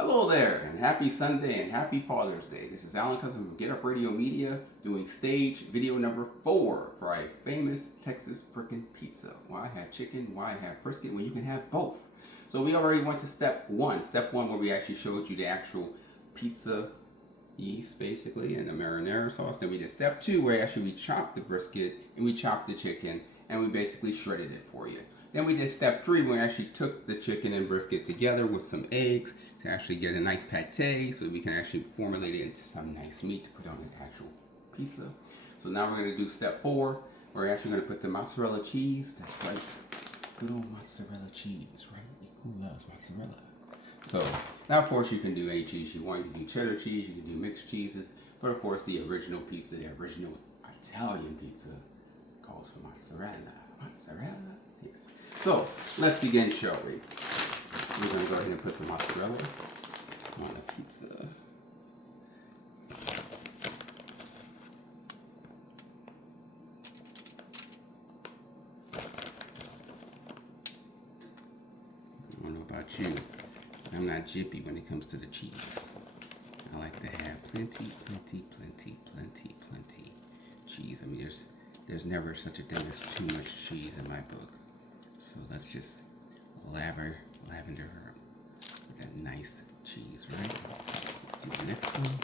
Hello there, and happy Sunday and happy Father's Day. This is Alan Cousin from Get Up Radio Media doing stage video number 4 for a famous Texas Bricken Pizza. Why have chicken? Why have brisket when you can have both? So we already went to step 1. Step 1 where we actually showed you the actual pizza yeast basically and the marinara sauce. Then we did step 2 where actually we chopped the brisket and we chopped the chicken and we basically shredded it for you. Then we did step 3 where we actually took the chicken and brisket together with some eggs to actually get a nice pate so we can actually formulate it into some nice meat to put on the actual pizza. So now we're going to do step 4. We're actually going to put the mozzarella cheese. That's right. Good old mozzarella cheese, right? Who loves mozzarella? So now of course you can do any cheese you want. You can do cheddar cheese, you can do mixed cheeses, but of course the original pizza, the original Italian pizza calls for mozzarella. Mozzarella, yes. So let's begin, shall we? We're going to go ahead and put the mozzarella on the pizza. I don't know about you. I'm not jippy when it comes to the cheese. I like to have plenty cheese. I mean, there's never such a thing as too much cheese in my book. So let's just lavender her with that nice cheese, right? Let's do the next one.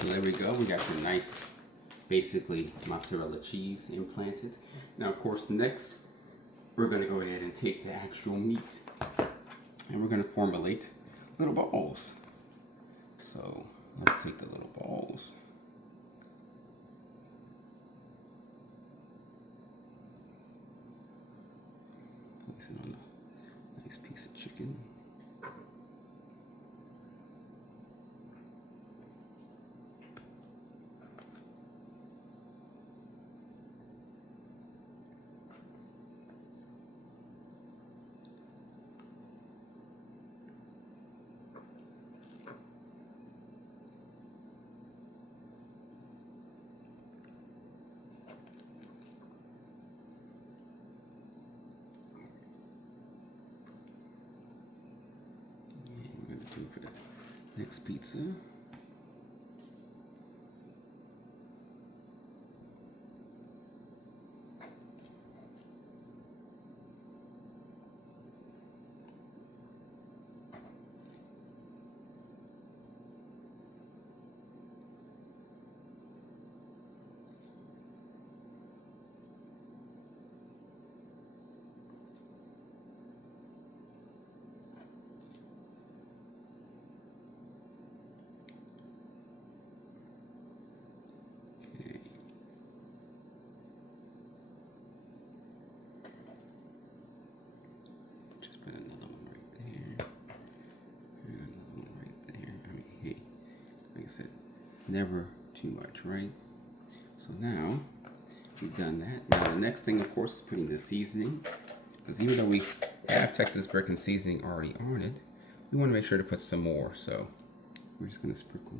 So there we go. We got the nice, basically, mozzarella cheese implanted. Now, of course, next, we're going to go ahead and take the actual meat and we're going to formulate little balls. So let's take the little balls. Place it on a nice piece of chicken. For the next pizza. Never too much, right? So now we've done that. Now the next thing, of course, is putting the seasoning. Because even though we have Texas Bricken seasoning already on it, we want to make sure to put some more. So we're just going to sprinkle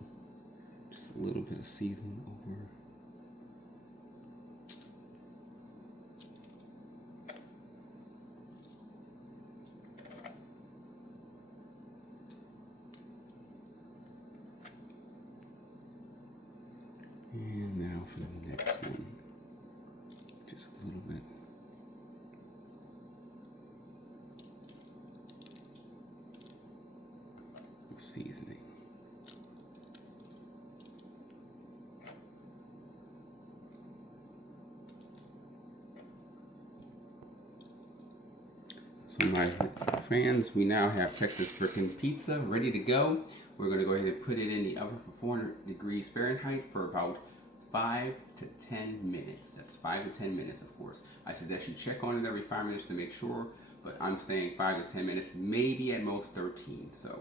just a little bit of seasoning over. And now for the next one, just a little bit. Of seasoning. So my fans, we now have Texas Bricken Pizza ready to go. We're going to go ahead and put it in the oven for 400 degrees Fahrenheit for about 5 to 10 minutes. That's 5 to 10 minutes, of course. I suggest you check on it every 5 minutes to make sure. but I'm saying 5 to 10 minutes, maybe at most 13. So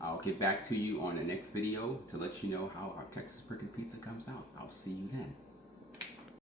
I'll get back to you on the next video to let you know how our Texas Bricken Pizza comes out. I'll see you then.